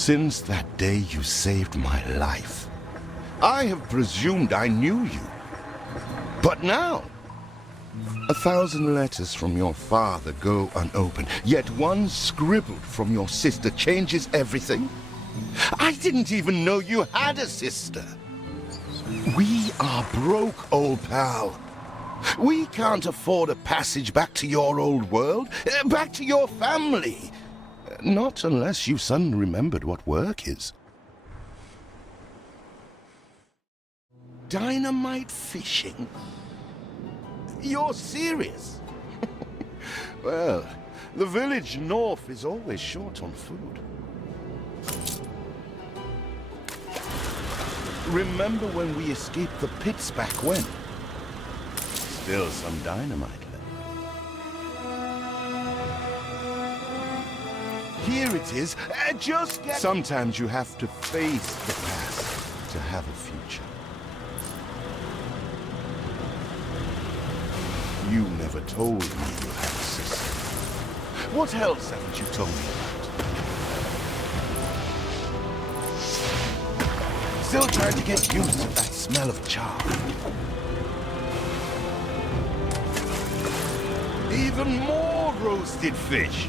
Since that day you saved my life, I have presumed I knew you. But now, 1,000 letters from your father go unopened, yet one scribbled from your sister changes everything? I didn't even know you had a sister. We are broke, old pal. We can't afford a passage back to your old world, back to your family. Not unless you suddenly remembered what work is. Dynamite fishing? You're serious? Well, the village north is always short on food. Remember when we escaped the pits back when? Still some dynamite left. Here it is. Just get... Sometimes you have to face the past to have a future. You never told me you had a sister. What else haven't you told me about? Still trying to get used to that smell of char. Even more roasted fish.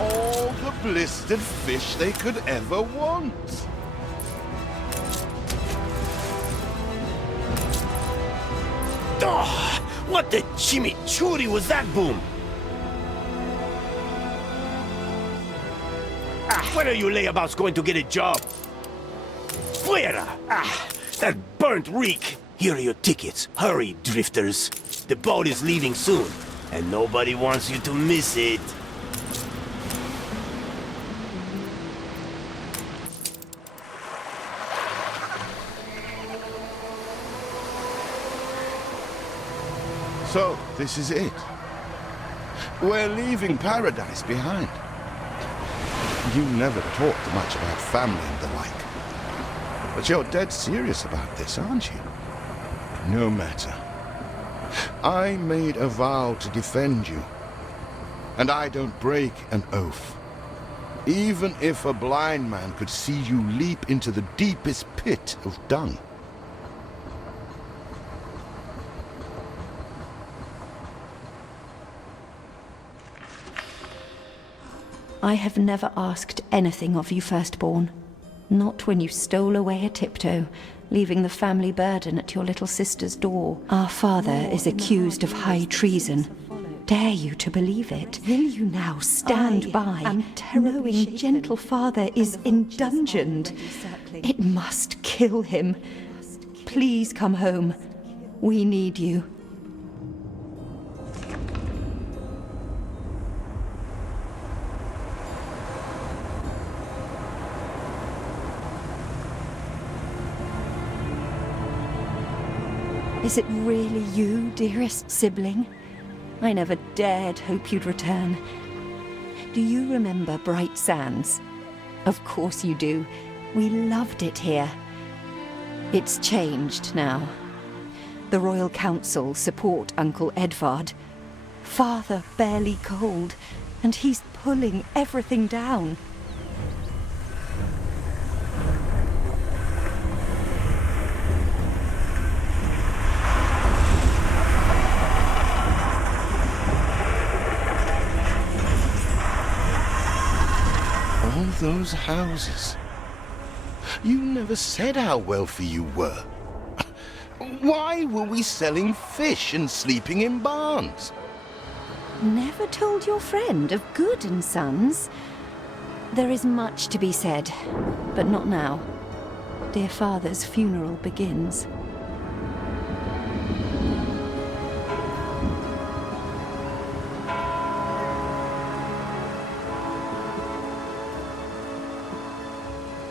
All the blistered fish they could ever want. Oh, what the chimichurri was that, Boom? When are you layabouts going to get a job? Fuera! That burnt reek! Here are your tickets. Hurry, drifters. The boat is leaving soon, and nobody wants you to miss it. So, this is it. We're leaving paradise behind. You never talked much about family and the like. But you're dead serious about this, aren't you? No matter. I made a vow to defend you. And I don't break an oath. Even if a blind man could see you leap into the deepest pit of dung. I have never asked anything of you, firstborn. Not when you stole away a tiptoe, leaving the family burden at your little sister's door. Our father is accused of high treason. Dare you to believe it? Will you now stand by, knowing gentle father is indungeoned? It must kill him. Please come home. We need you. Is it really you, dearest sibling? I never dared hope you'd return. Do you remember Bright Sands? Of course you do. We loved it here. It's changed now. The Royal Council support Uncle Edvard. Father barely cold, and he's pulling everything down. All those houses. You never said how wealthy you were. Why were we selling fish and sleeping in barns? Never told your friend of Good and Sons? There is much to be said, but not now. Dear father's funeral begins.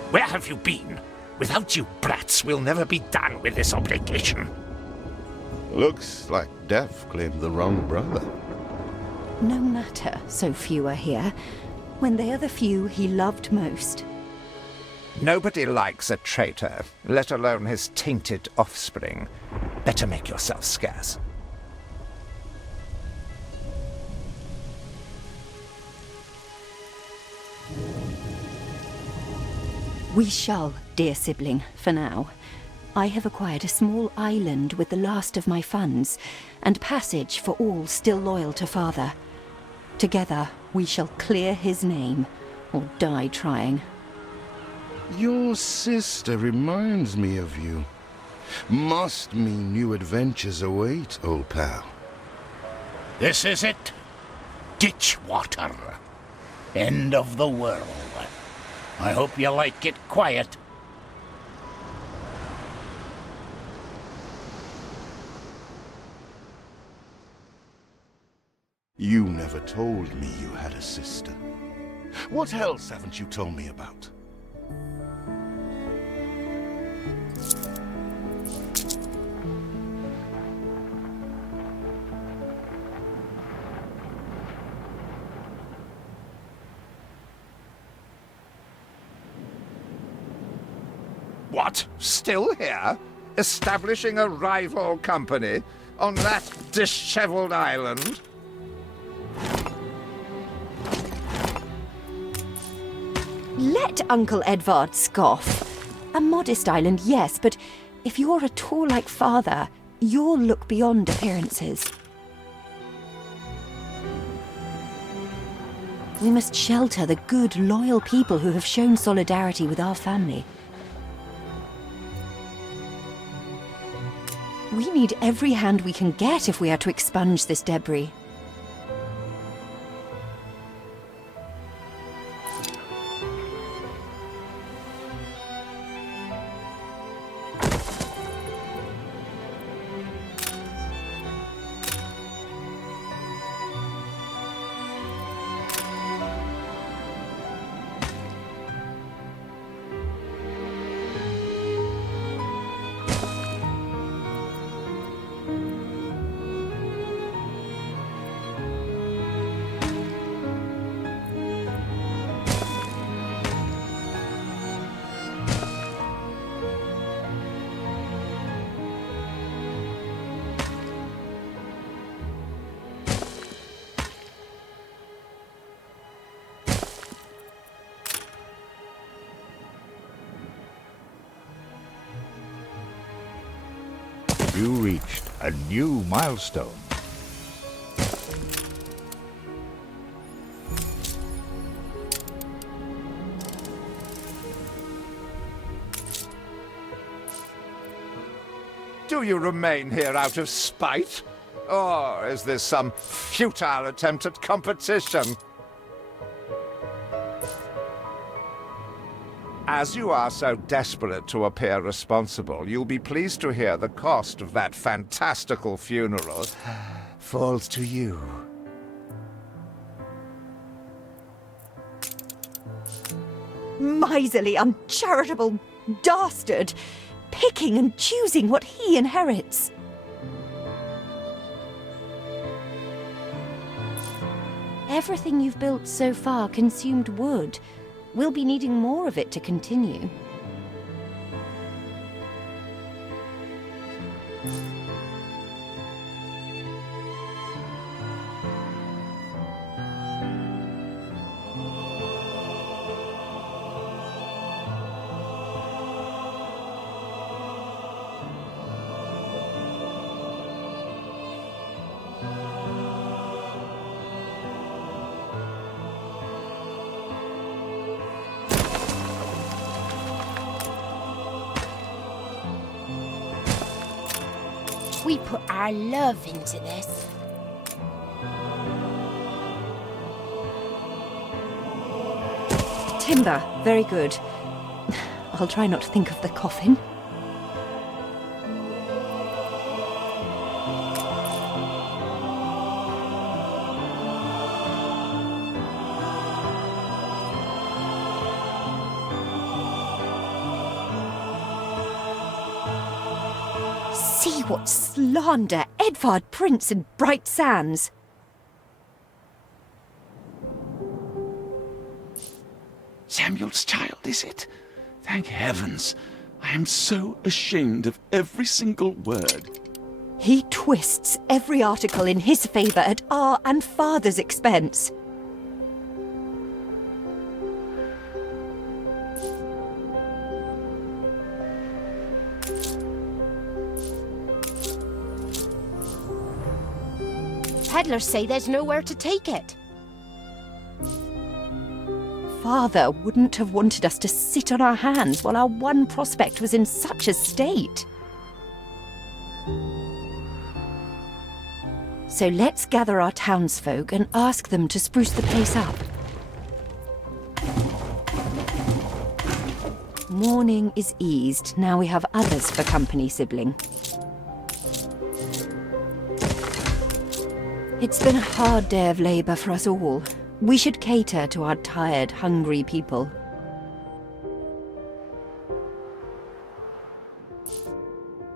Where have you been? Without you brats, we'll never be done with this obligation. Looks like Death claimed the wrong brother. No matter, so few are here, when they are the few he loved most. Nobody likes a traitor, let alone his tainted offspring. Better make yourself scarce. We shall, dear sibling, for now. I have acquired a small island with the last of my funds, and passage for all still loyal to father. Together, we shall clear his name, or die trying. Your sister reminds me of you. Must mean new adventures await, old pal. This is it. Ditch water. End of the world. I hope you like it quiet. You never told me you had a sister. What else haven't you told me about? What? Still here? Establishing a rival company on that disheveled island? Let Uncle Edvard scoff. A modest island, yes, but if you're at all like father, you'll look beyond appearances. We must shelter the good, loyal people who have shown solidarity with our family. We need every hand we can get if we are to expunge this debris. You reached a new milestone. Do you remain here out of spite? Or is this some futile attempt at competition? As you are so desperate to appear responsible, you'll be pleased to hear the cost of that fantastical funeral falls to you. Miserly, uncharitable dastard! Picking and choosing what he inherits. Everything you've built so far consumed wood. We'll be needing more of it to continue. We put our love into this. Timber, very good. I'll try not to think of the coffin. See what slander Edvard Prince and Bright Sands. Samuel's child, is it? Thank heavens. I am so ashamed of every single word. He twists every article in his favour at our and father's expense. peddlers say there's nowhere to take it. Father wouldn't have wanted us to sit on our hands while our one prospect was in such a state. So let's gather our townsfolk and ask them to spruce the place up. Mourning is eased, now we have others for company, sibling. It's been a hard day of labour for us all. We should cater to our tired, hungry people.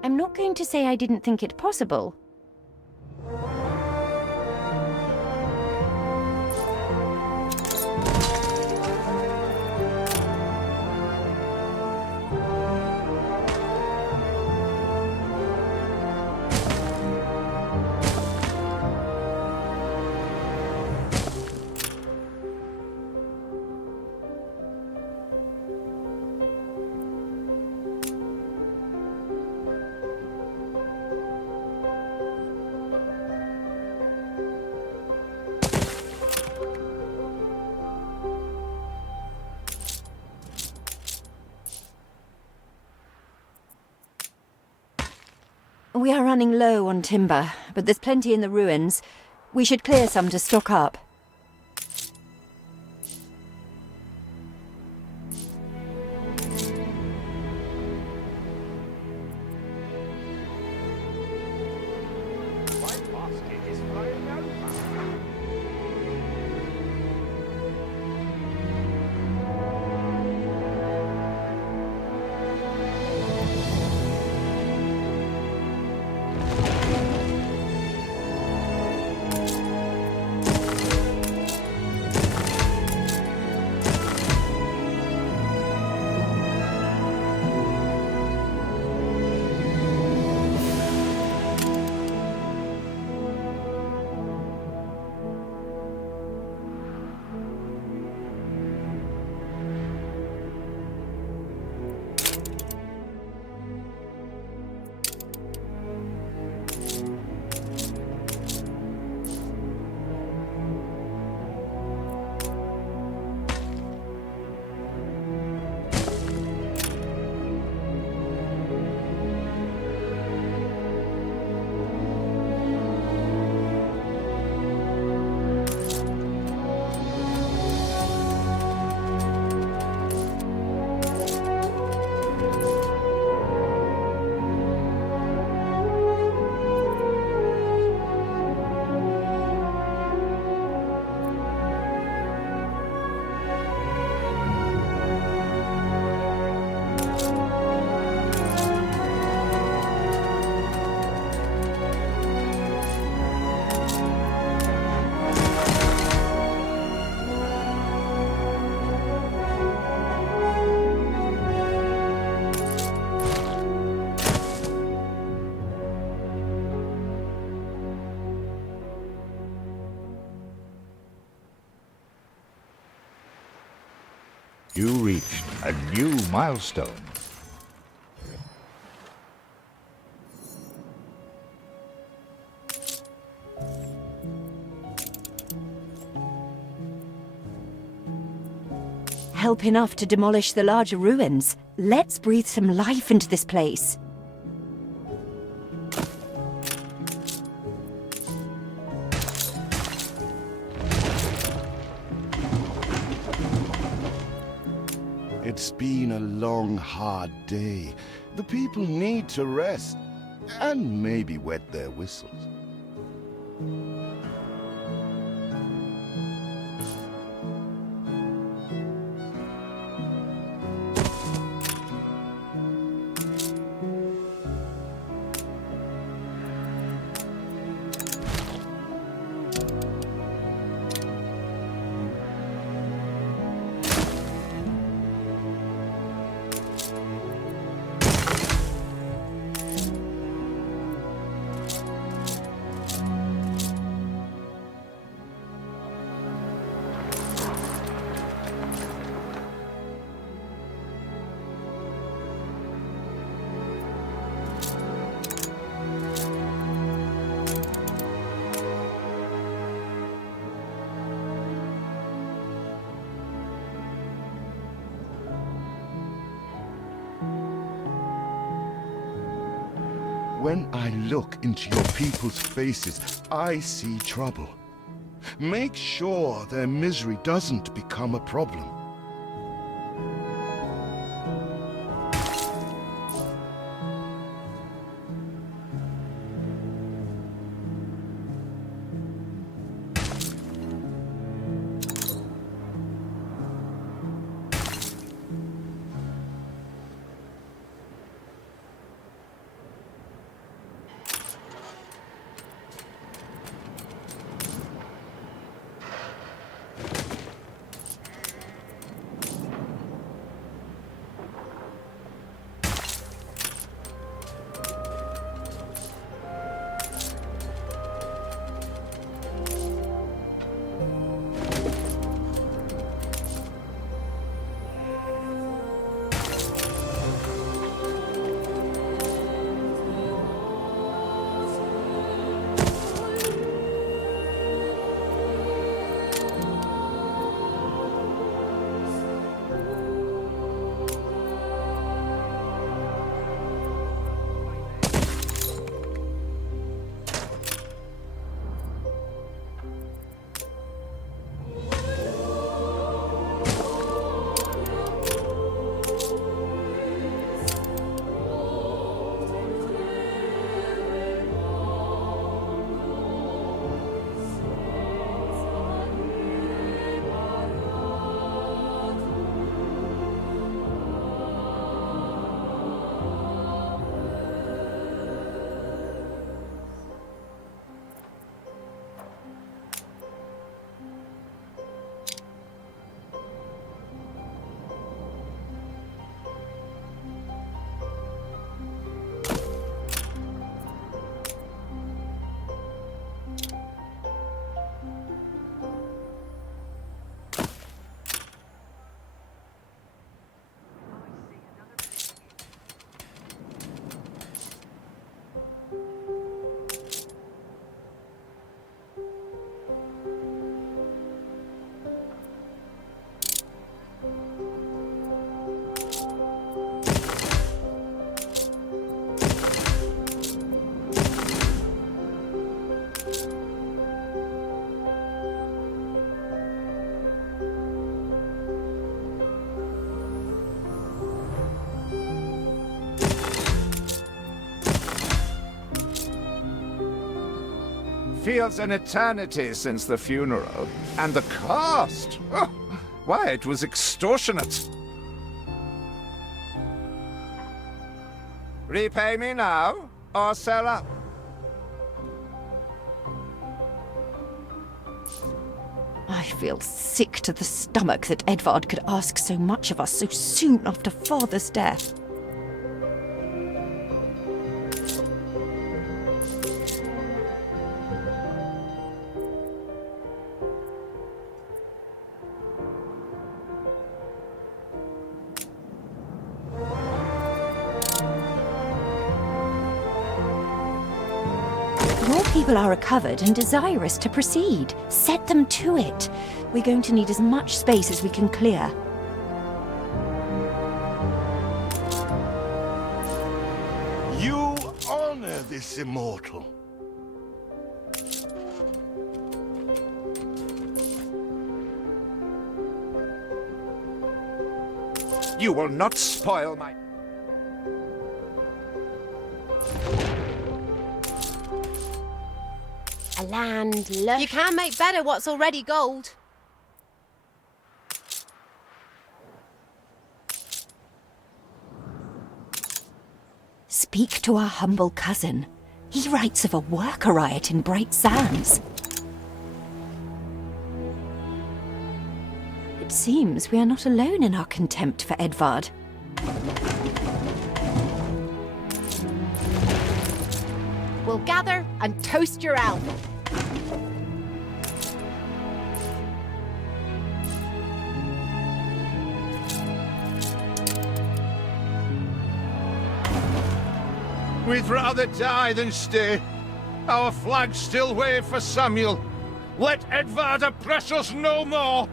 I'm not going to say I didn't think it possible. We are running low on timber, but there's plenty in the ruins. We should clear some to stock up. You reached a new milestone. Help enough to demolish the larger ruins. Let's breathe some life into this place. It's been a long, hard day. The people need to rest and maybe wet their whistles. when I look into your people's faces, I see trouble. Make sure their misery doesn't become a problem. Feels an eternity since the funeral. And the cost! Oh, why, it was extortionate. Repay me now, or sell up. I feel sick to the stomach that Edvard could ask so much of us so soon after Father's death. Your people are recovered and desirous to proceed. Set them to it. We're going to need as much space as we can clear. You honor this immortal. You will not spoil my... A land lush. You can't make better what's already gold. Speak to our humble cousin. He writes of a worker riot in Bright Sands. It seems we are not alone in our contempt for Edvard. We'll gather and toast your elf. We'd rather die than stay. Our flags still wave for Samuel. Let Edvard oppress us no more.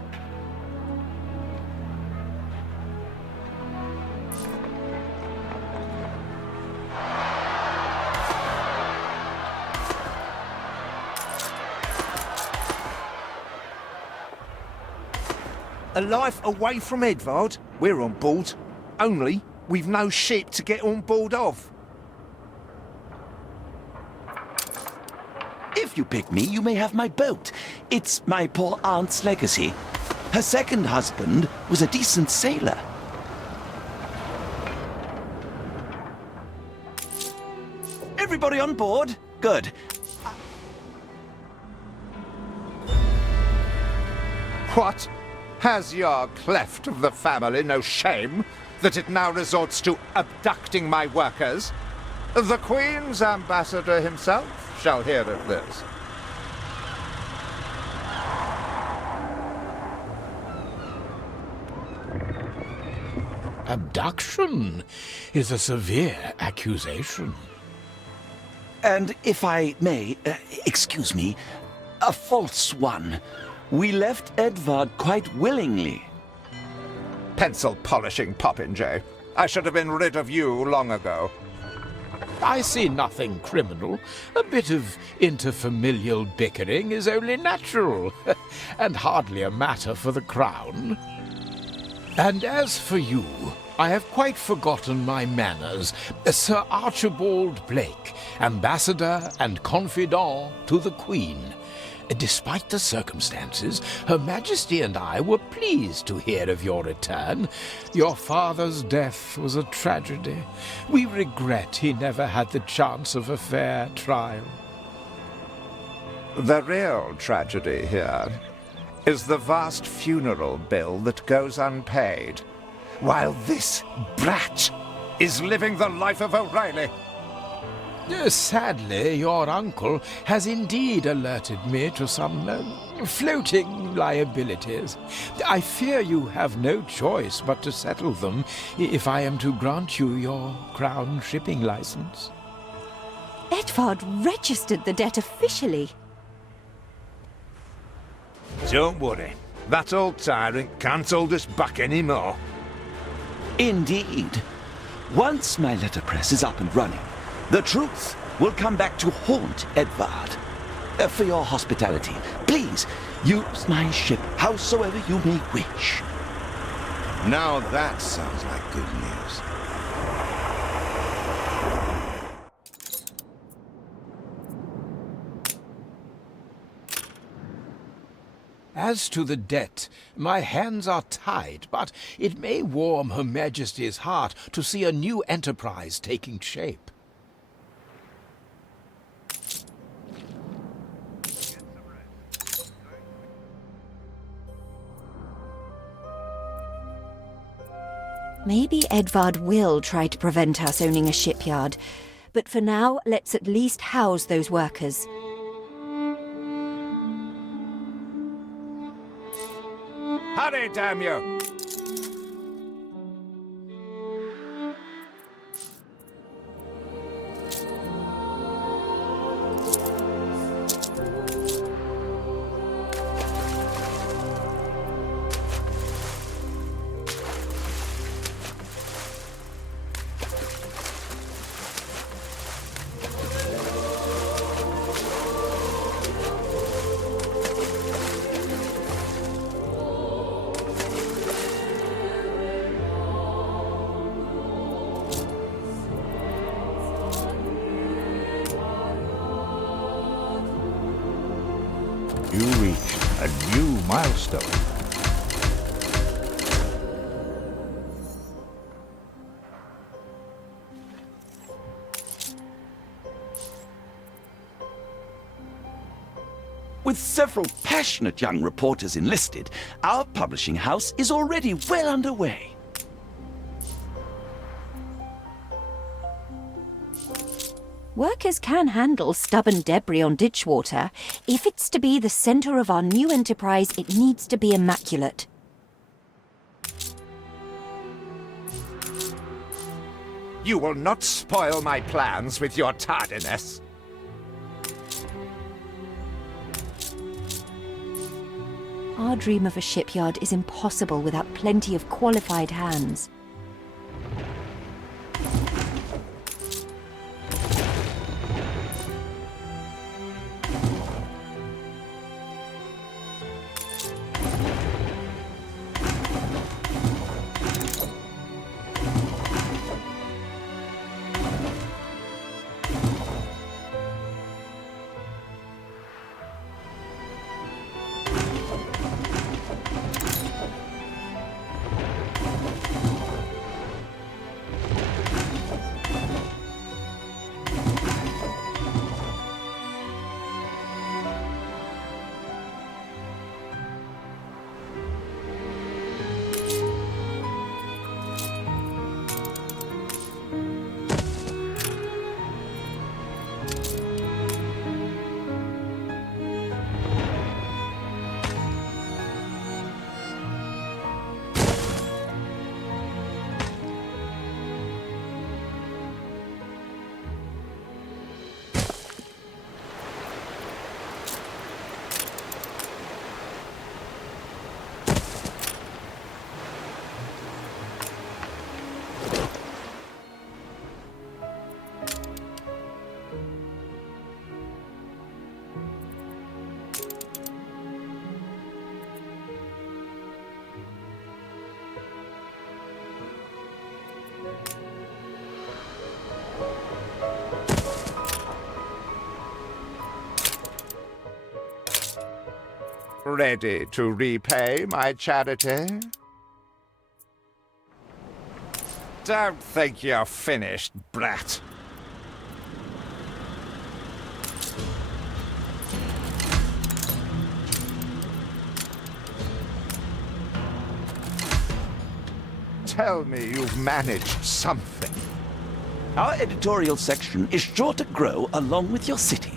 A life away from Edvard? We're on board. Only, we've no ship to get on board of. If you pick me, you may have my boat. It's my poor aunt's legacy. Her second husband was a decent sailor. Everybody on board? Good. What? Has your cleft of the family no shame that it now resorts to abducting my workers? The Queen's ambassador himself shall hear of this. Abduction is a severe accusation. And if I may, excuse me, a false one. We left Edvard quite willingly. Pencil polishing popinjay. I should have been rid of you long ago. I see nothing criminal. A bit of interfamilial bickering is only natural, and hardly a matter for the crown. And as for you, I have quite forgotten my manners. Sir Archibald Blake, ambassador and confidant to the Queen. Despite the circumstances, Her Majesty and I were pleased to hear of your return. Your father's death was a tragedy. We regret he never had the chance of a fair trial. The real tragedy here is the vast funeral bill that goes unpaid, while this brat is living the life of O'Reilly. Sadly, your uncle has indeed alerted me to some floating liabilities. I fear you have no choice but to settle them if I am to grant you your crown shipping license. Edvard registered the debt officially. Don't worry. That old tyrant can't hold us back anymore. Indeed. Once my letterpress is up and running, the truth will come back to haunt Edvard. For your hospitality, please use my ship howsoever you may wish. Now that sounds like good news. As to the debt, my hands are tied, but it may warm Her Majesty's heart to see a new enterprise taking shape. Maybe Edvard will try to prevent us owning a shipyard, but for now, let's at least house those workers. Hurry, damn you! You reached a new milestone. With several passionate young reporters enlisted, our publishing house is already well underway. Workers can handle stubborn debris on ditch water. If it's to be the centre of our new enterprise, it needs to be immaculate. You will not spoil my plans with your tardiness. Our dream of a shipyard is impossible without plenty of qualified hands. Ready to repay my charity? Don't think you're finished, brat. Tell me you've managed something. Our editorial section is sure to grow along with your city.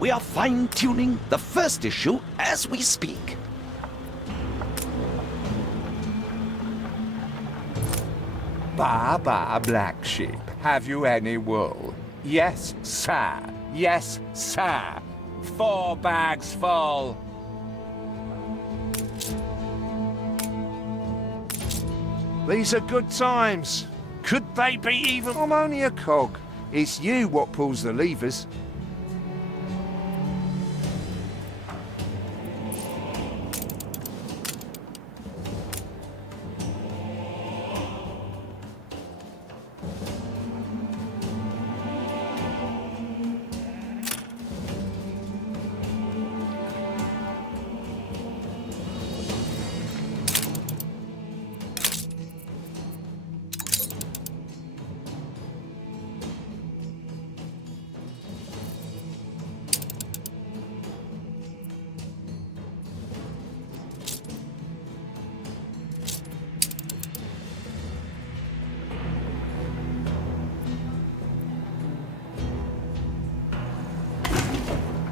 We are fine-tuning the first issue as we speak. Ba, black sheep, have you any wool? Yes, sir. Yes, sir. 4 bags full. These are good times. Could they be even? I'm only a cog. It's you what pulls the levers.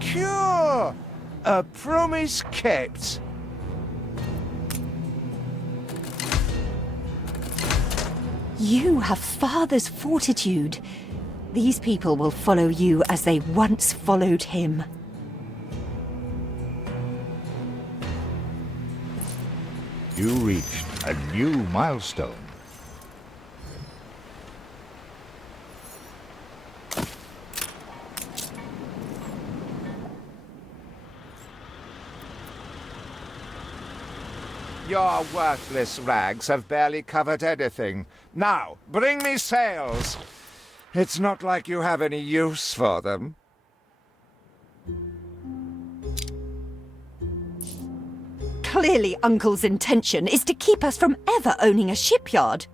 Cure! A promise kept. You have father's fortitude. These people will follow you as they once followed him. You reached a new milestone. Your worthless rags have barely covered anything. Now, bring me sails. It's not like you have any use for them. Clearly, Uncle's intention is to keep us from ever owning a shipyard.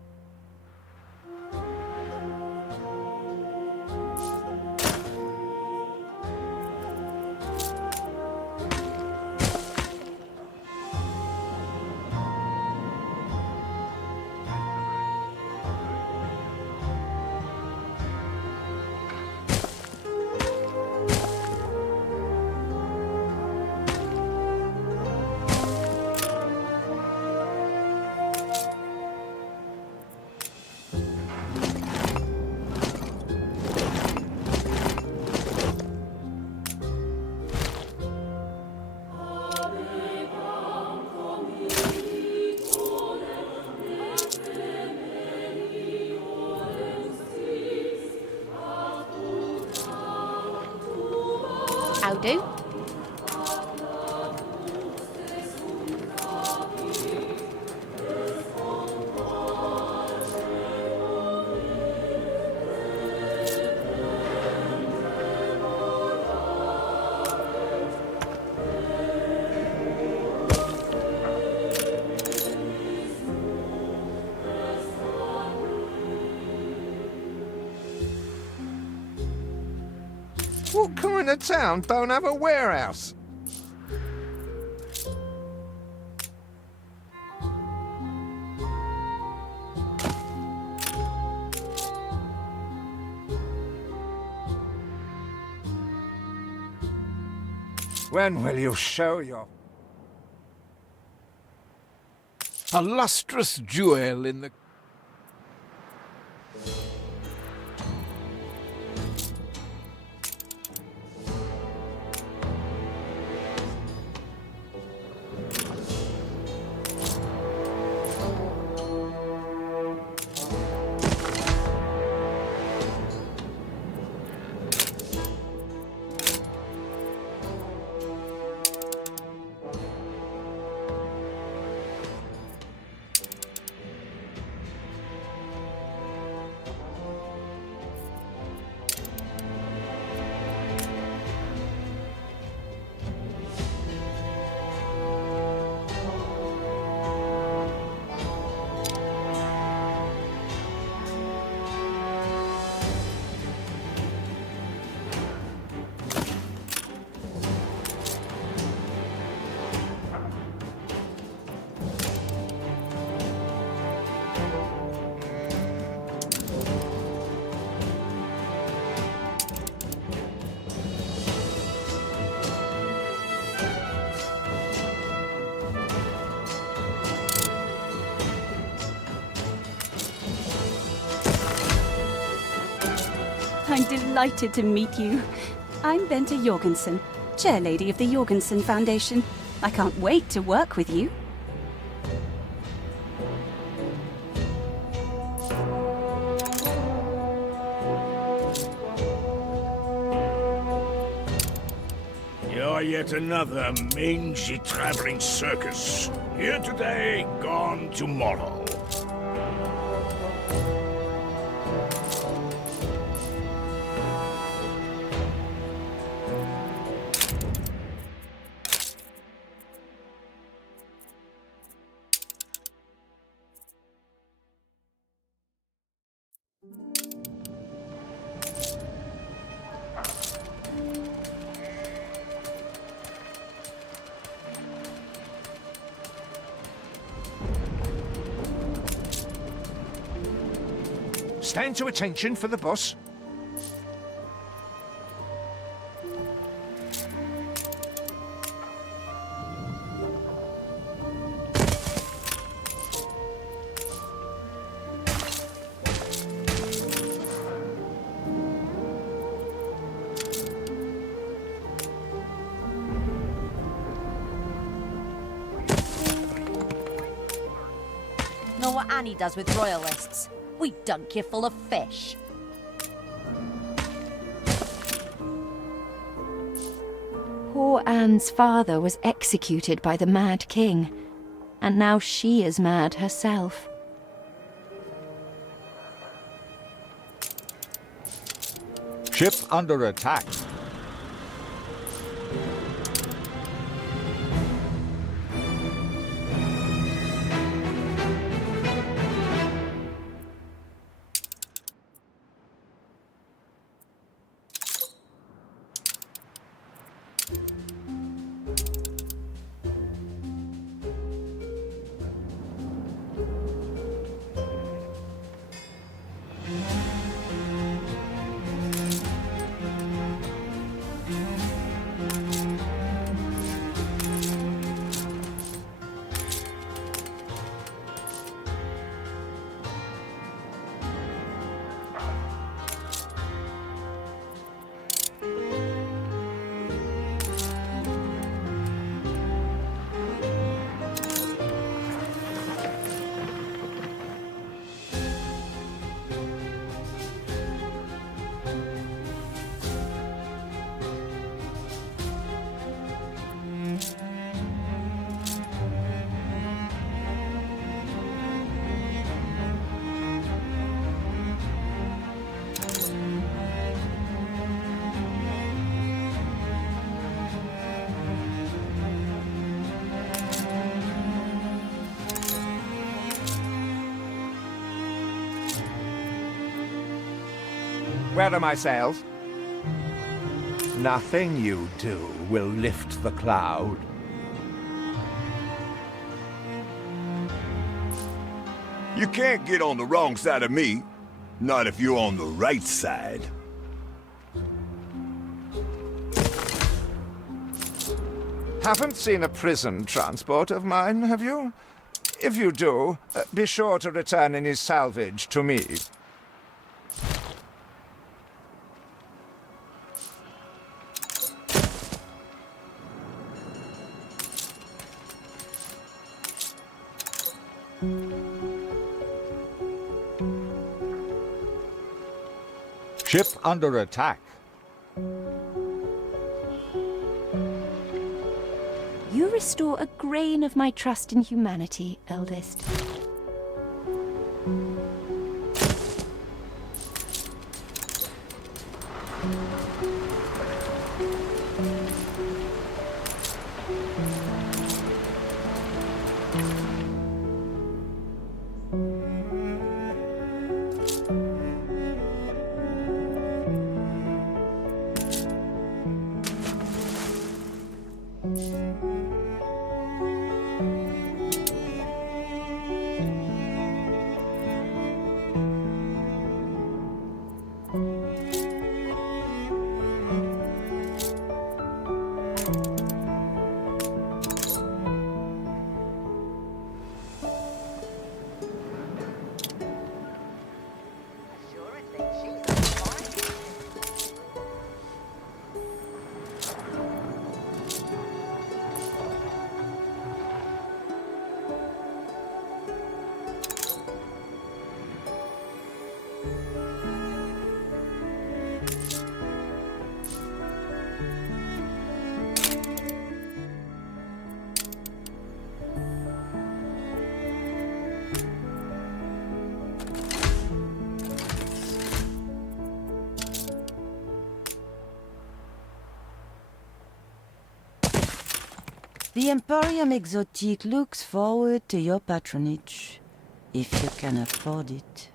How do? What kind of town don't have a warehouse? When will you show your... A lustrous jewel in the... I'm delighted to meet you. I'm Bente Jorgensen, chairlady of the Jorgensen Foundation. I can't wait to work with you. You're yet another mangy traveling circus. Here today, gone tomorrow. Stand to attention for the bus. Know what Annie does with royalists? We dunk you full of fish. Poor Anne's father was executed by the Mad King, and now she is mad herself. Ship under attack. Where are my sails? Nothing you do will lift the cloud. You can't get on the wrong side of me. Not if you're on the right side. Haven't seen a prison transport of mine, have you? If you do, be sure to return any salvage to me. Ship under attack. You restore a grain of my trust in humanity, eldest. The Emporium Exotique looks forward to your patronage, if you can afford it.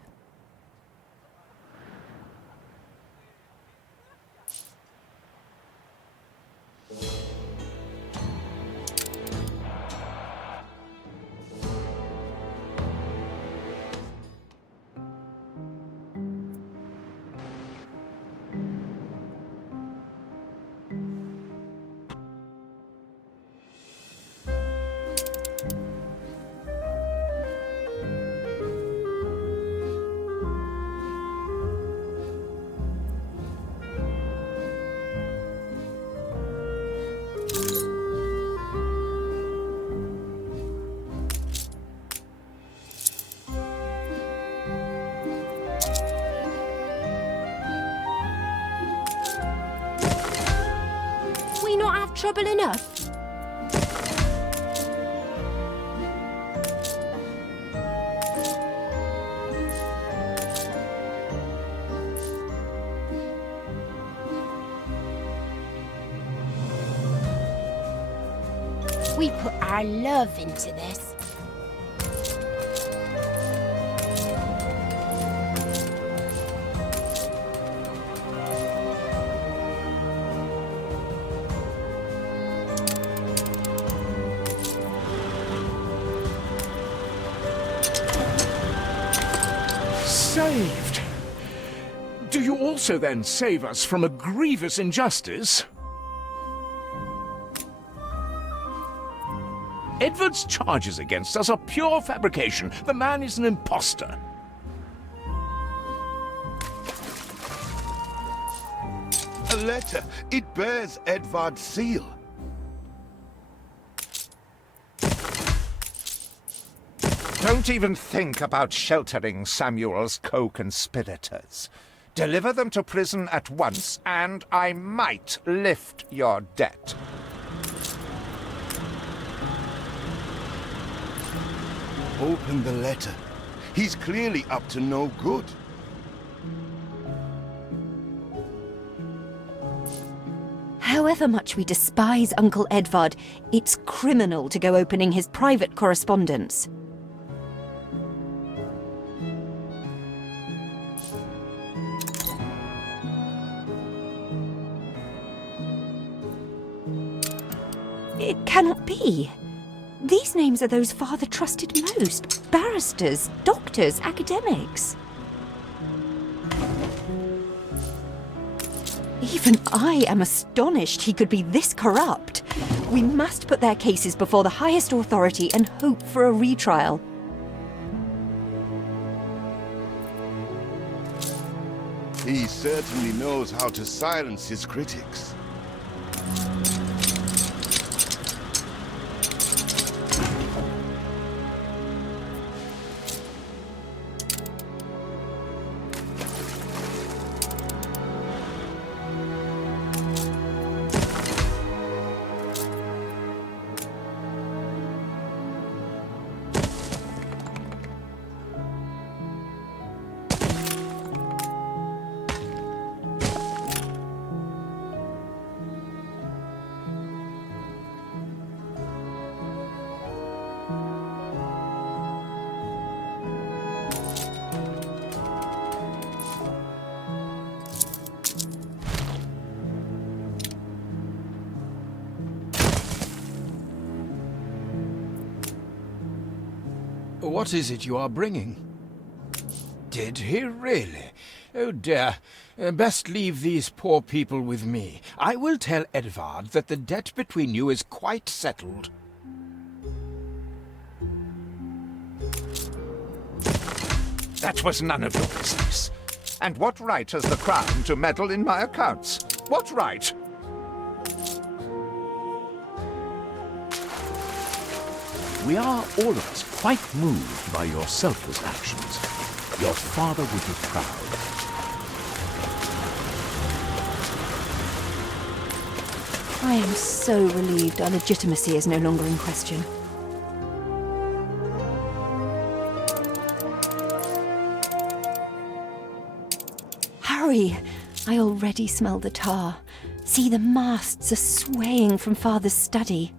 We not have trouble enough? We put our love into this. Saved? Do you also then save us from a grievous injustice? Edward's charges against us are pure fabrication. The man is an imposter. A letter. It bears Edvard's seal. Don't even think about sheltering Samuel's co-conspirators. Deliver them to prison at once, and I might lift your debt. Open the letter. He's clearly up to no good. However much we despise Uncle Edvard, it's criminal to go opening his private correspondence. It cannot be. These names are those Father trusted most. Barristers, doctors, academics. Even I am astonished he could be this corrupt. We must put their cases before the highest authority and hope for a retrial. He certainly knows how to silence his critics. What is it you are bringing? Did he really? Oh dear. Best leave these poor people with me. I will tell Edvard that the debt between you is quite settled. That was none of your business. And what right has the Crown to meddle in my accounts? What right? We are, all of us, quite moved by your selfless actions. Your father would be proud. I am so relieved our legitimacy is no longer in question. Hurry! I already smell the tar. See, the masts are swaying from Father's study.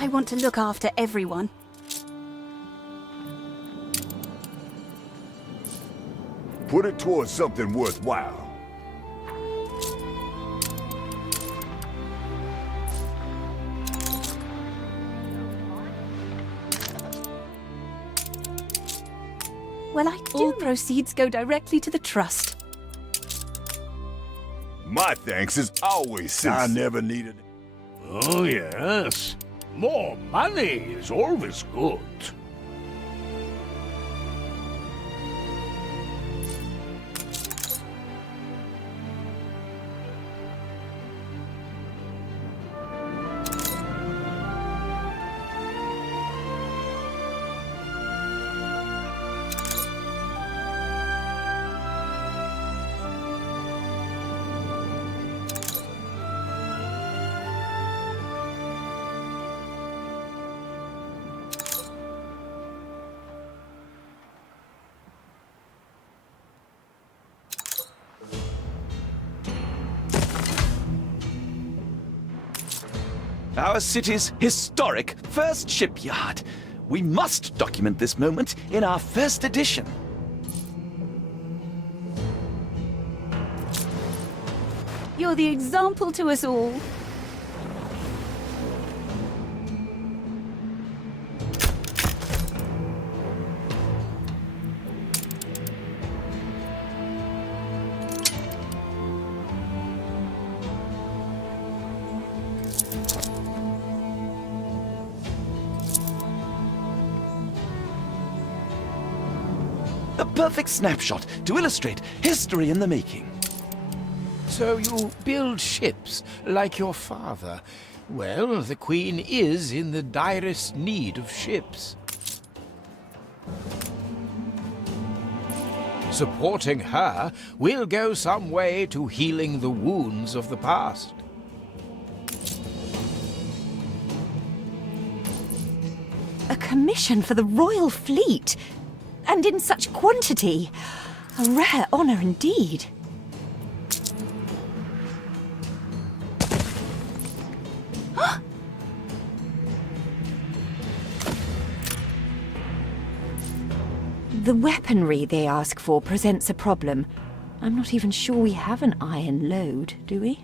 I want to look after everyone. Put it towards something worthwhile. Well, all proceeds go directly to the trust. My thanks is always since I never needed it. Oh, yes. More money is always good. Our city's historic first shipyard. We must document this moment in our first edition. You're the example to us all. A perfect snapshot to illustrate history in the making. So you build ships like your father. Well, the Queen is in the direst need of ships. Supporting her will go some way to healing the wounds of the past. A commission for the Royal Fleet, and in such quantity. A rare honor indeed. The weaponry they ask for presents a problem. I'm not even sure we have an iron load, do we?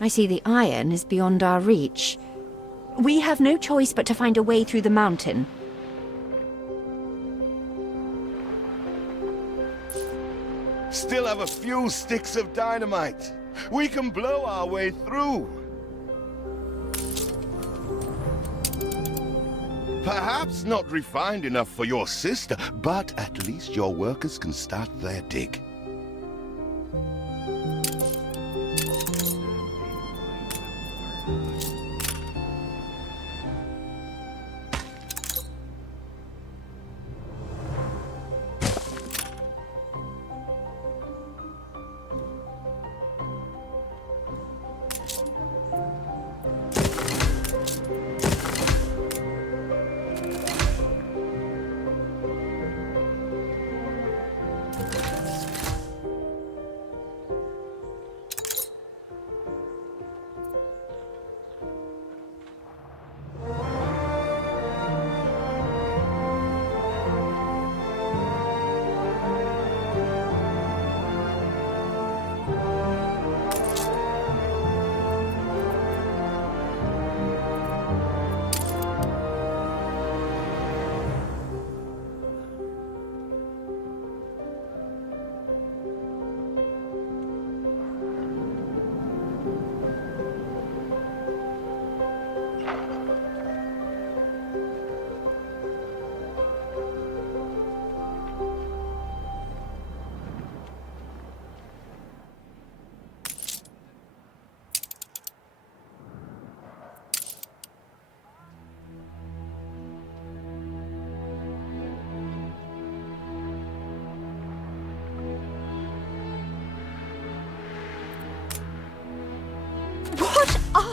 I see the iron is beyond our reach. We have no choice but to find a way through the mountain. Still have a few sticks of dynamite. We can blow our way through. Perhaps not refined enough for your sister, but at least your workers can start their dig.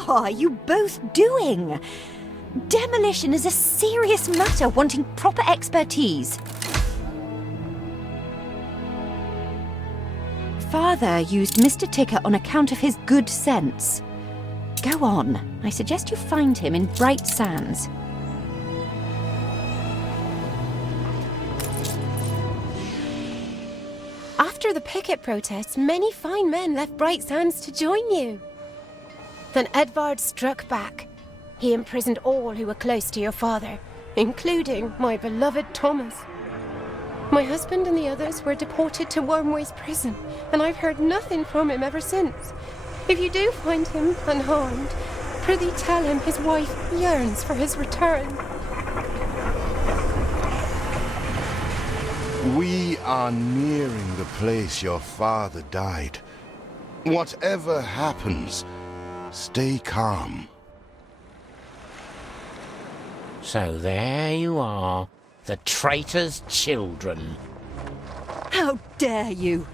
are you both doing? Demolition is a serious matter wanting proper expertise. Father used Mr. Ticker on account of his good sense. Go on. I suggest you find him in Bright Sands. After the picket protests, many fine men left Bright Sands to join you. Then Edvard struck back. He imprisoned all who were close to your father, including my beloved Thomas. My husband and the others were deported to Wormway's prison, and I've heard nothing from him ever since. If you do find him unharmed, prithee tell him his wife yearns for his return. We are nearing the place your father died. Whatever happens, stay calm. So there you are, the traitor's children. How dare you!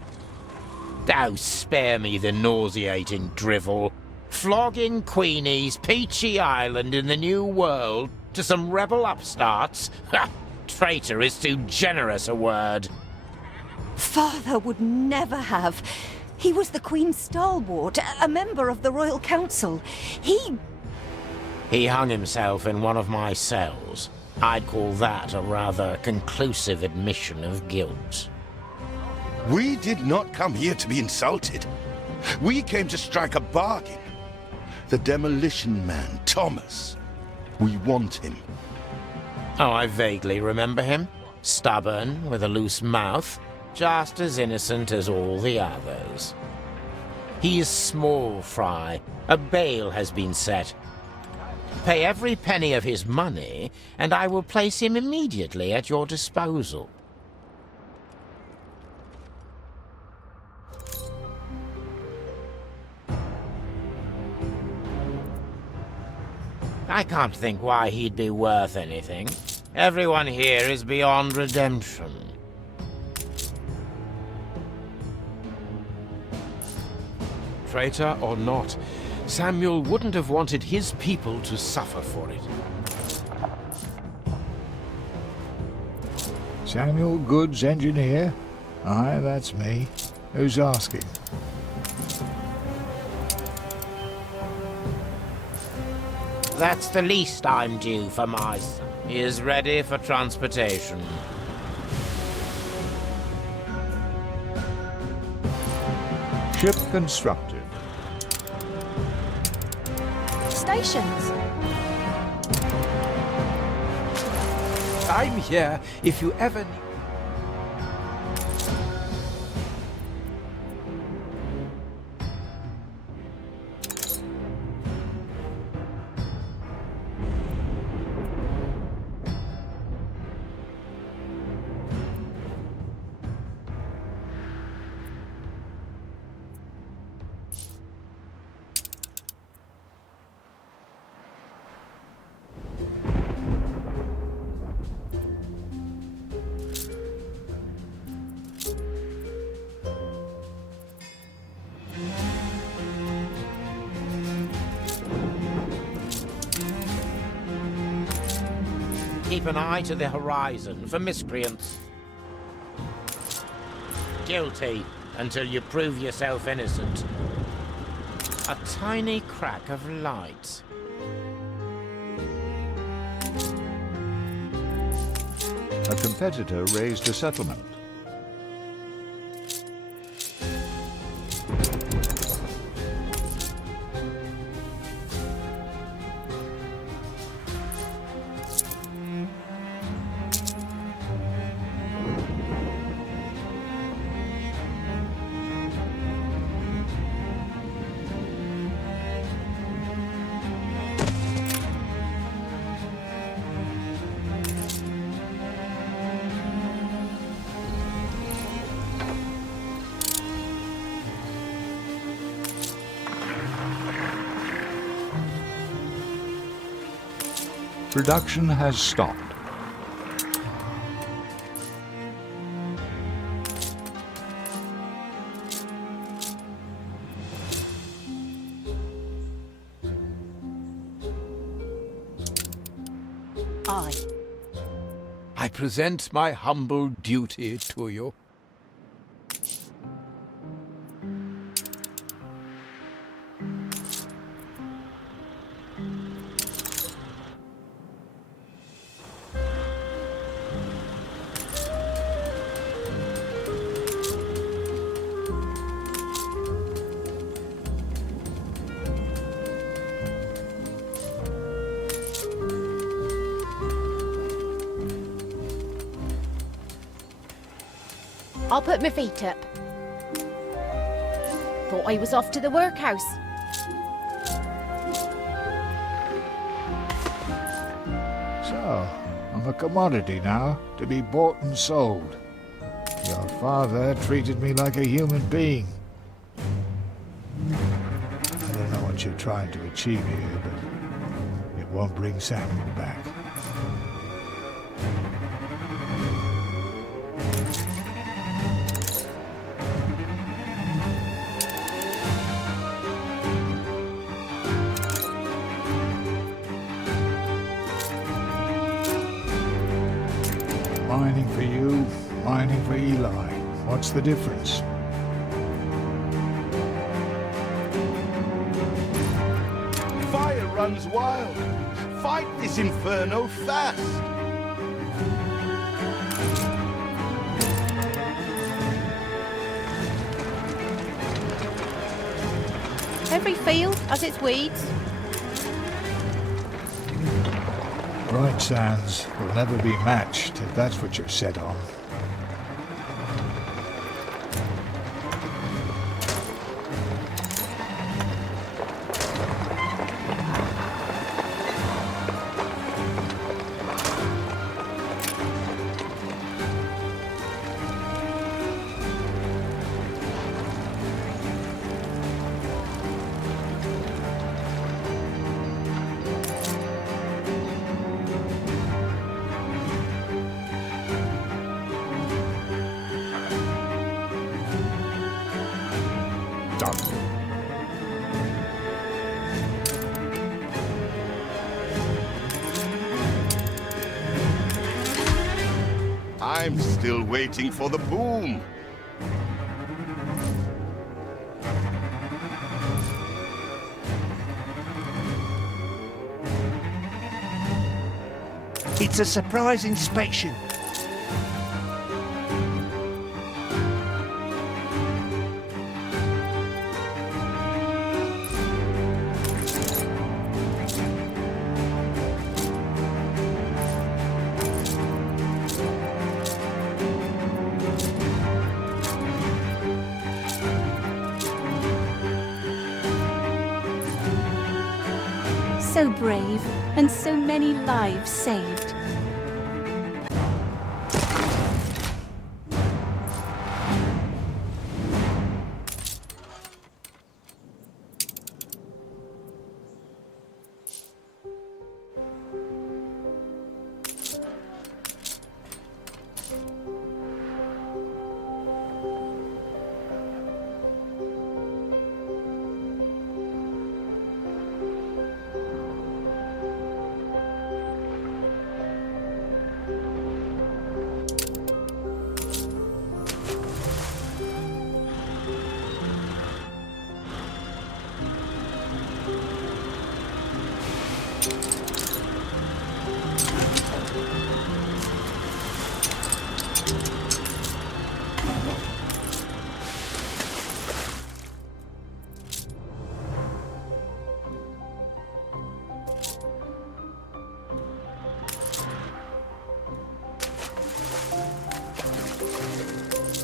Oh, spare me the nauseating drivel. Flogging Queenie's peachy island in the New World to some rebel upstarts? Ha! Traitor is too generous a word. Father would never have. He was the Queen's stalwart, a member of the Royal Council. He hung himself in one of my cells. I'd call that a rather conclusive admission of guilt. We did not come here to be insulted. We came to strike a bargain. The demolition man, Thomas. We want him. Oh, I vaguely remember him. Stubborn, with a loose mouth, just as innocent as all the others. He is small fry. A bail has been set. Pay every penny of his money, and I will place him immediately at your disposal. I can't think why he'd be worth anything. Everyone here is beyond redemption. Traitor or not, Samuel wouldn't have wanted his people to suffer for it. Samuel Goods, engineer? Aye, that's me. Who's asking? That's the least I'm due for my son. He is ready for transportation. Ship constructed. Stations. I'm here if you ever need... Keep an eye to the horizon for miscreants. Guilty until you prove yourself innocent. A tiny crack of light. A competitor raised a settlement. Production has stopped. Aye. I present my humble duty to you. I'll put my feet up. Thought I was off to the workhouse. So, I'm a commodity now, to be bought and sold. Your father treated me like a human being. I don't know what you're trying to achieve here, but it won't bring Samuel back. Mining for you, mining for Eli. What's the difference? Fire runs wild. Fight this inferno fast. Every field has its weeds. Bright sands will never be matched if that's what you're set on. I'm still waiting for the boom. It's a surprise inspection. So brave, and so many lives saved.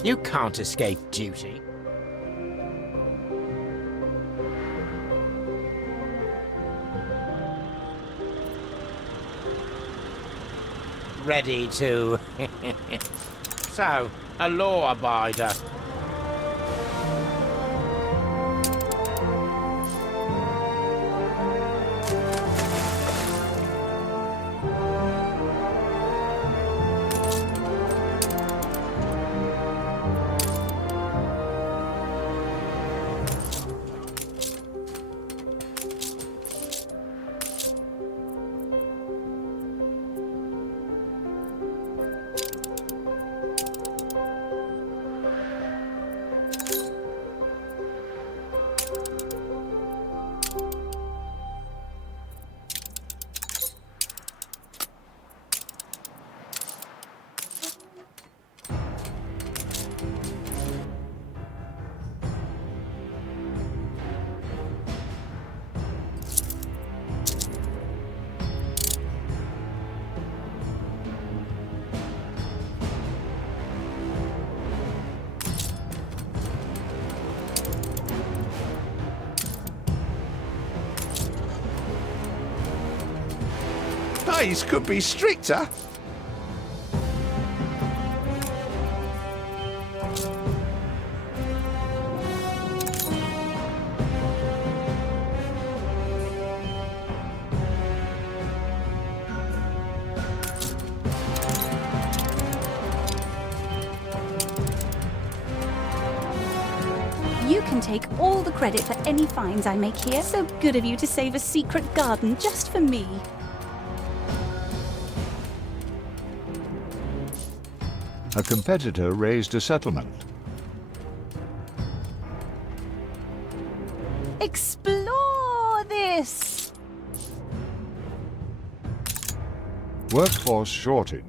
You can't escape duty. Ready to... So, a law-abider. eyes could be stricter. You can take all the credit for any finds I make here. So good of you to save a secret garden just for me. A competitor raised a settlement. Explore this! Workforce shortage.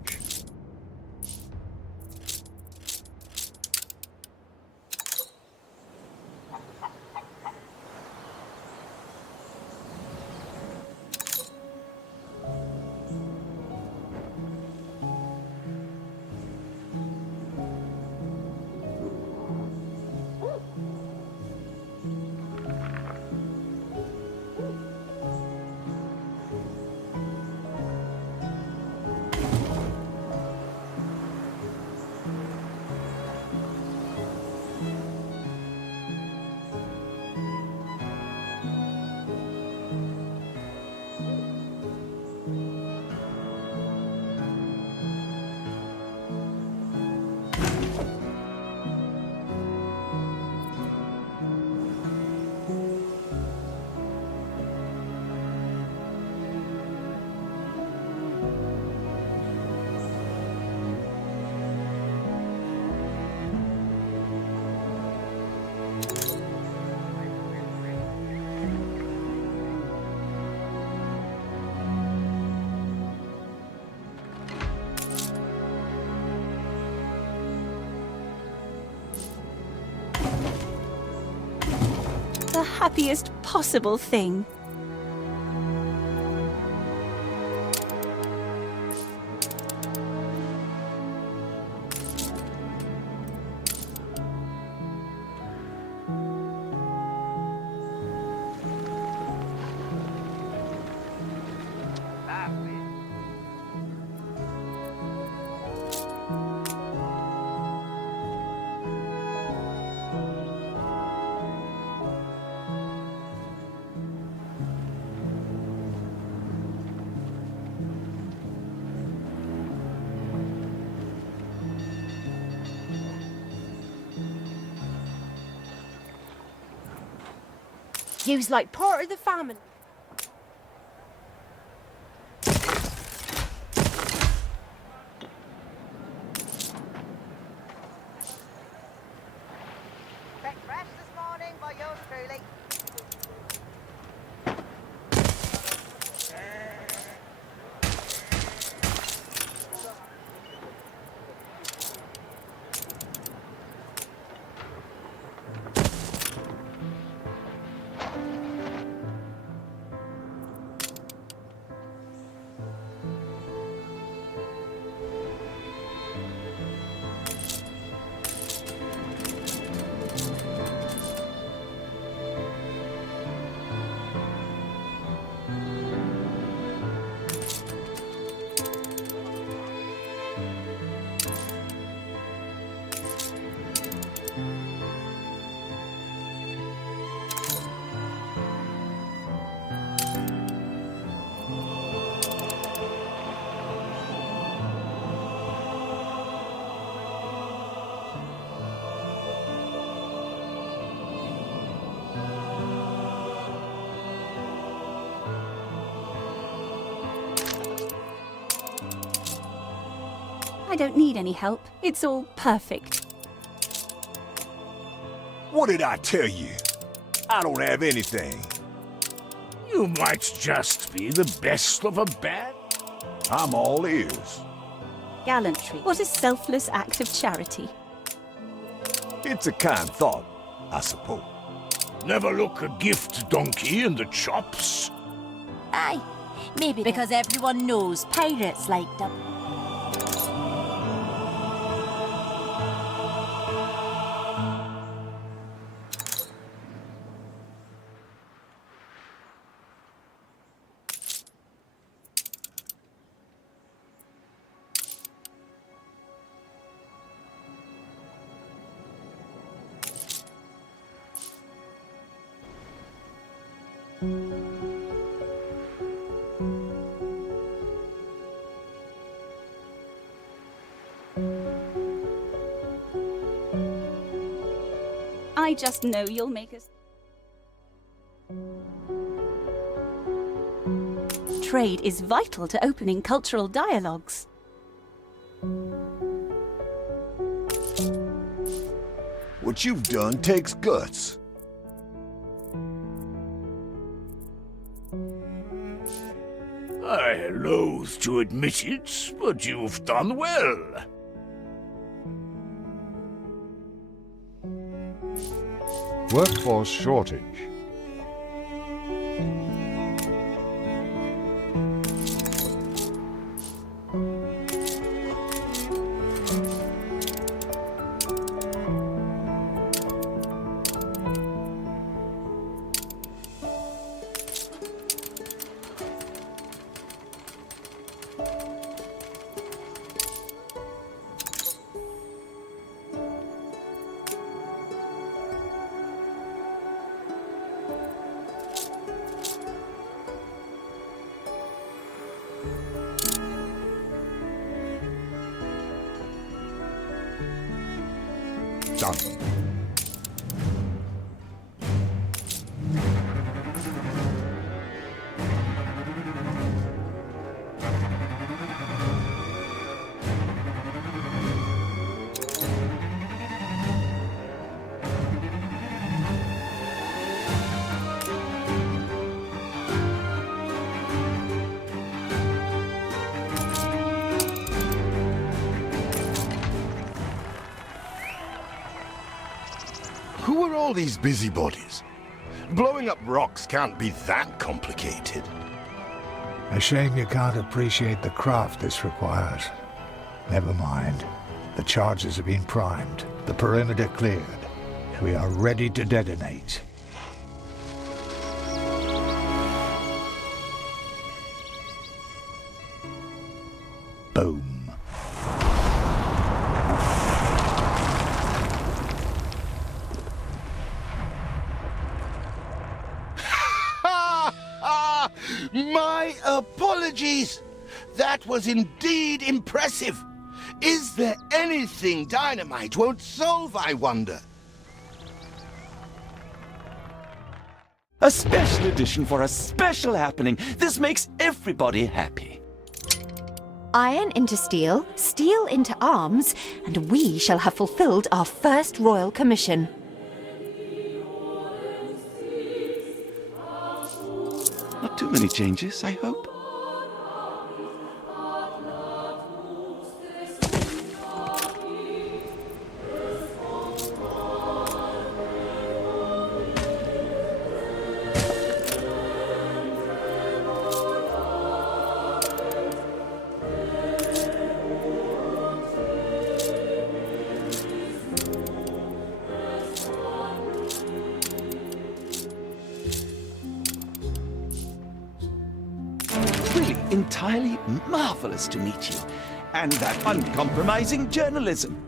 The happiest possible thing. You's like part of the family. Breakfast this morning by yours truly. I don't need any help. It's all perfect. What did I tell you? I don't have anything. You might just be the best of a band. I'm all ears. Gallantry. What a selfless act of charity. It's a kind thought, I suppose. Never look a gift donkey in the chops. Aye, maybe because everyone knows pirates like them. I just know you'll make us. Trade is vital to opening cultural dialogues. What you've done takes guts. I loathe to admit it, but you've done well. Workforce shortage. Done. Who are all these busybodies? Blowing up rocks can't be that complicated. A shame you can't appreciate the craft this requires. Never mind. The charges have been primed. The perimeter cleared. We are ready to detonate. Boom. My apologies! That was indeed impressive. Is there anything dynamite won't solve, I wonder? A special edition for a special happening. This makes everybody happy. Iron into steel, steel into arms, and we shall have fulfilled our first royal commission. Not too many changes, I hope. Entirely marvelous to meet you. And that uncompromising journalism.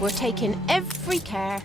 We're taking every care.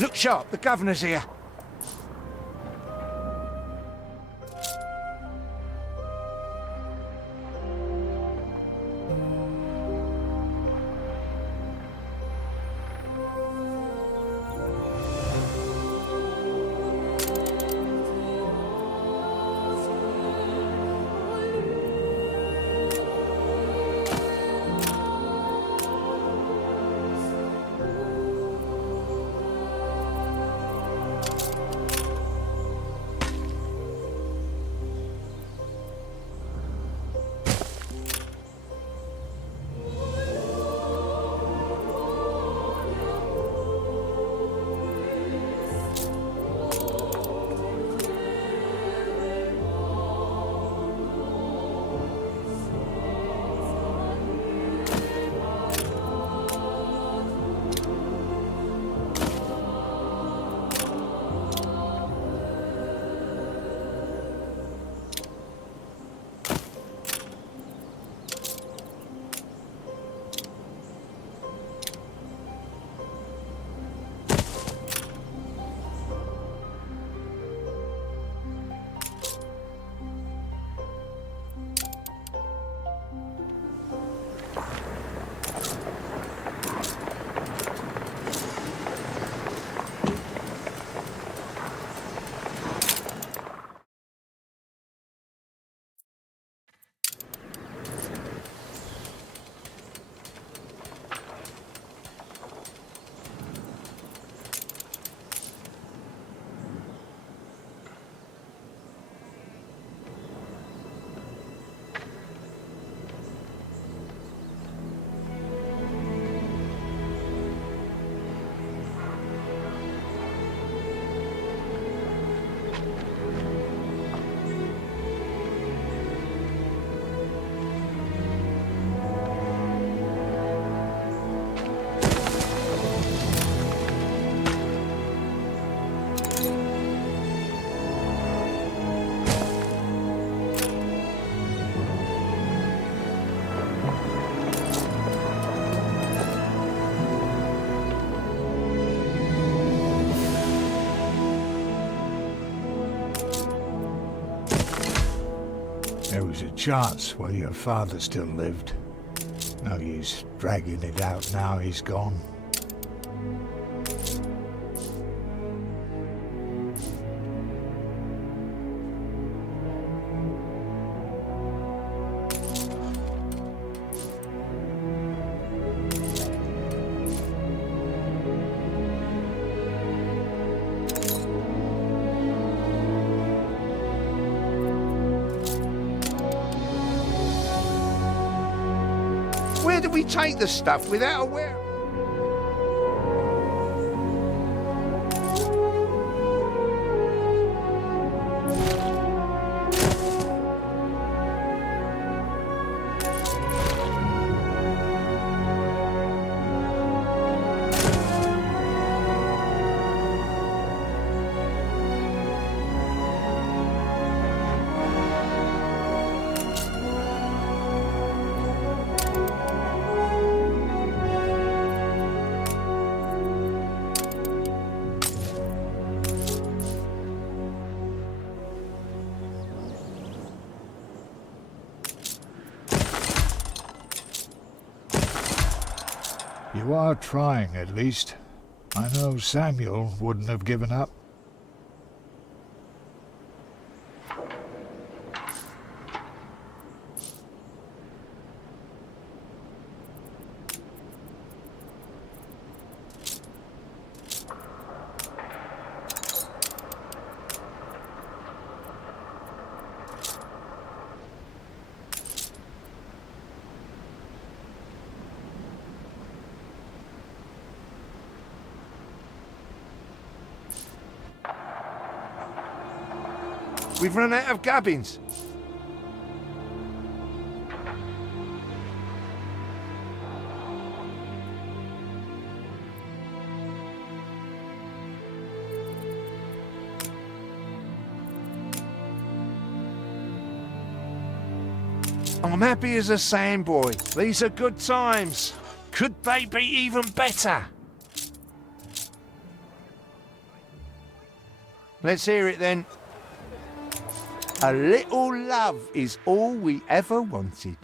Look sharp, the governor's here. There was a chance while your father still lived. No use dragging it out now he's gone. Where did we take the stuff without a where? You are trying, at least. I know Samuel wouldn't have given up. We've run out of gubbins. I'm happy as a sandboy. These are good times. Could they be even better? Let's hear it then. A little love is all we ever wanted.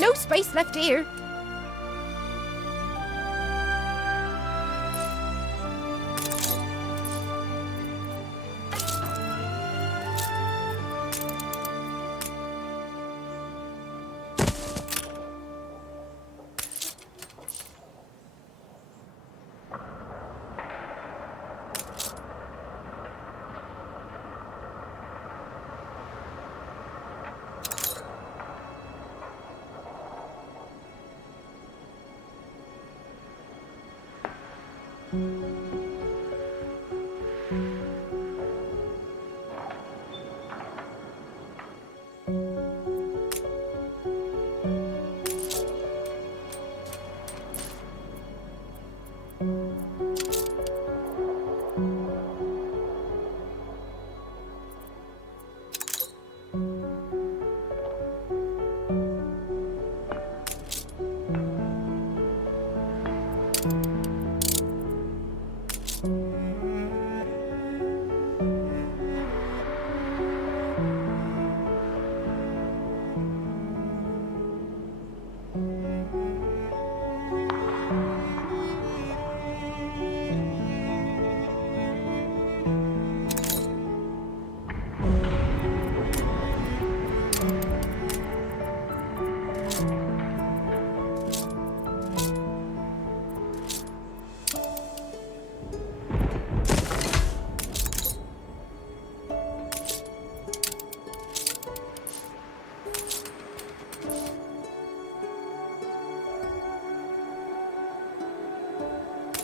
No space left here.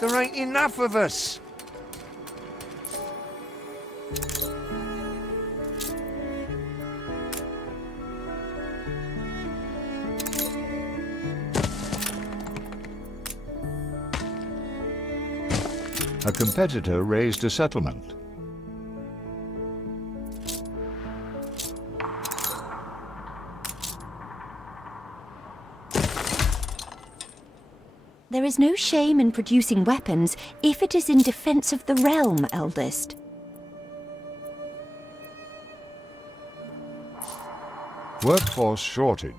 There ain't enough of us. A competitor raised a settlement. There is no shame in producing weapons if it is in defense of the realm, eldest. Workforce shortage.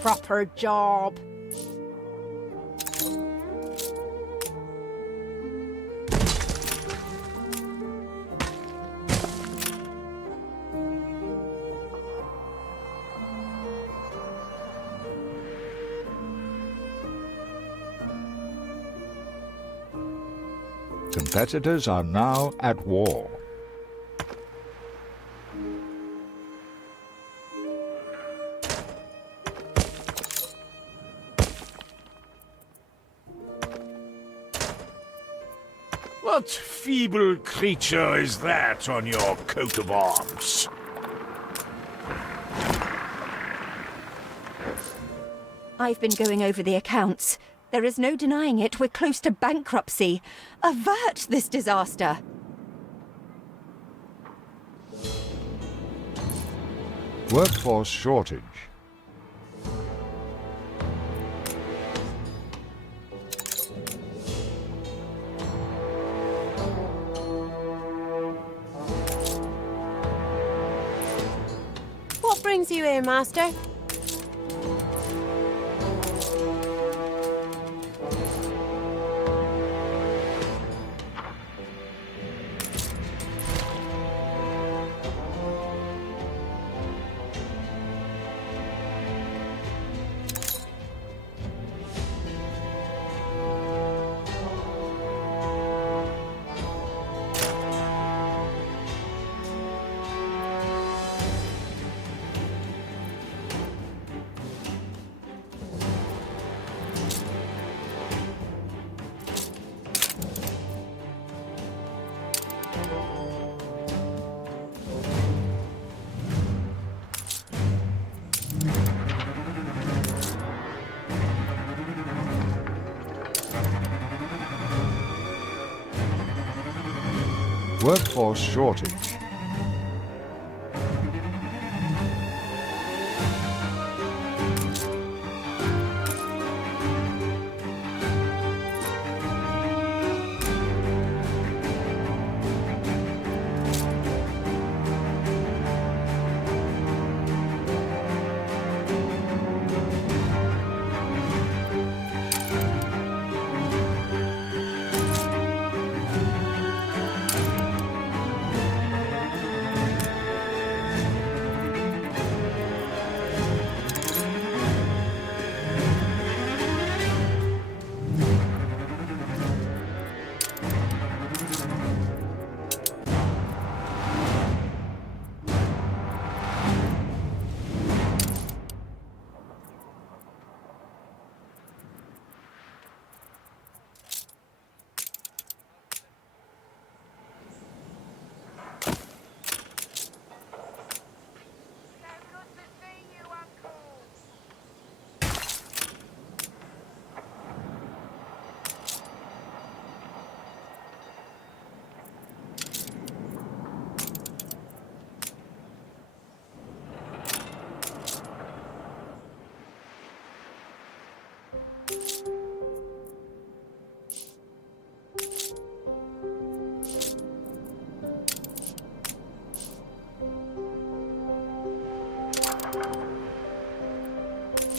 Proper job. Competitors are now at war. What feeble creature is that on your coat of arms? I've been going over the accounts. There is no denying it, we're close to bankruptcy. Avert this disaster! Workforce shortage. brings you here, Master? Workforce shortage.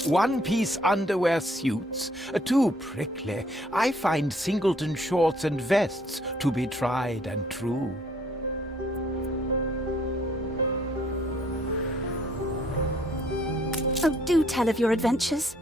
One-piece underwear suits, too prickly. I find singleton shorts and vests to be tried and true. Oh, do tell of your adventures.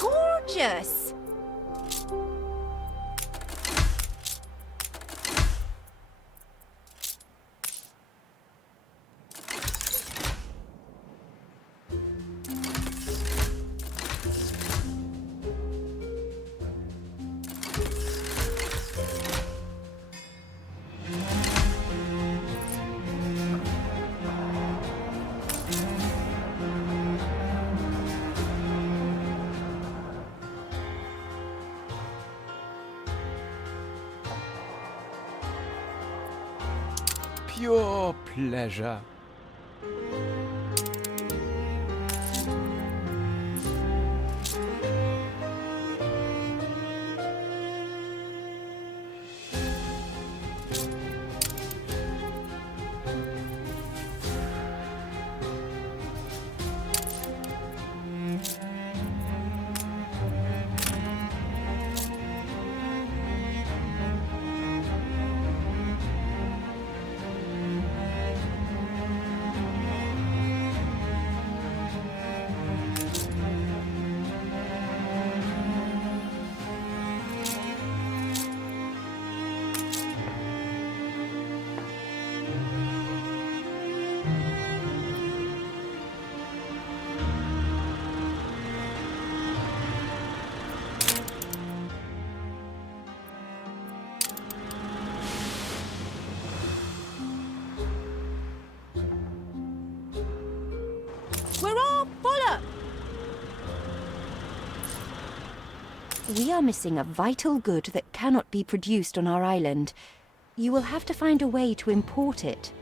Gorgeous! Pure pleasure. We are missing a vital good that cannot be produced on our island. You will have to find a way to import it.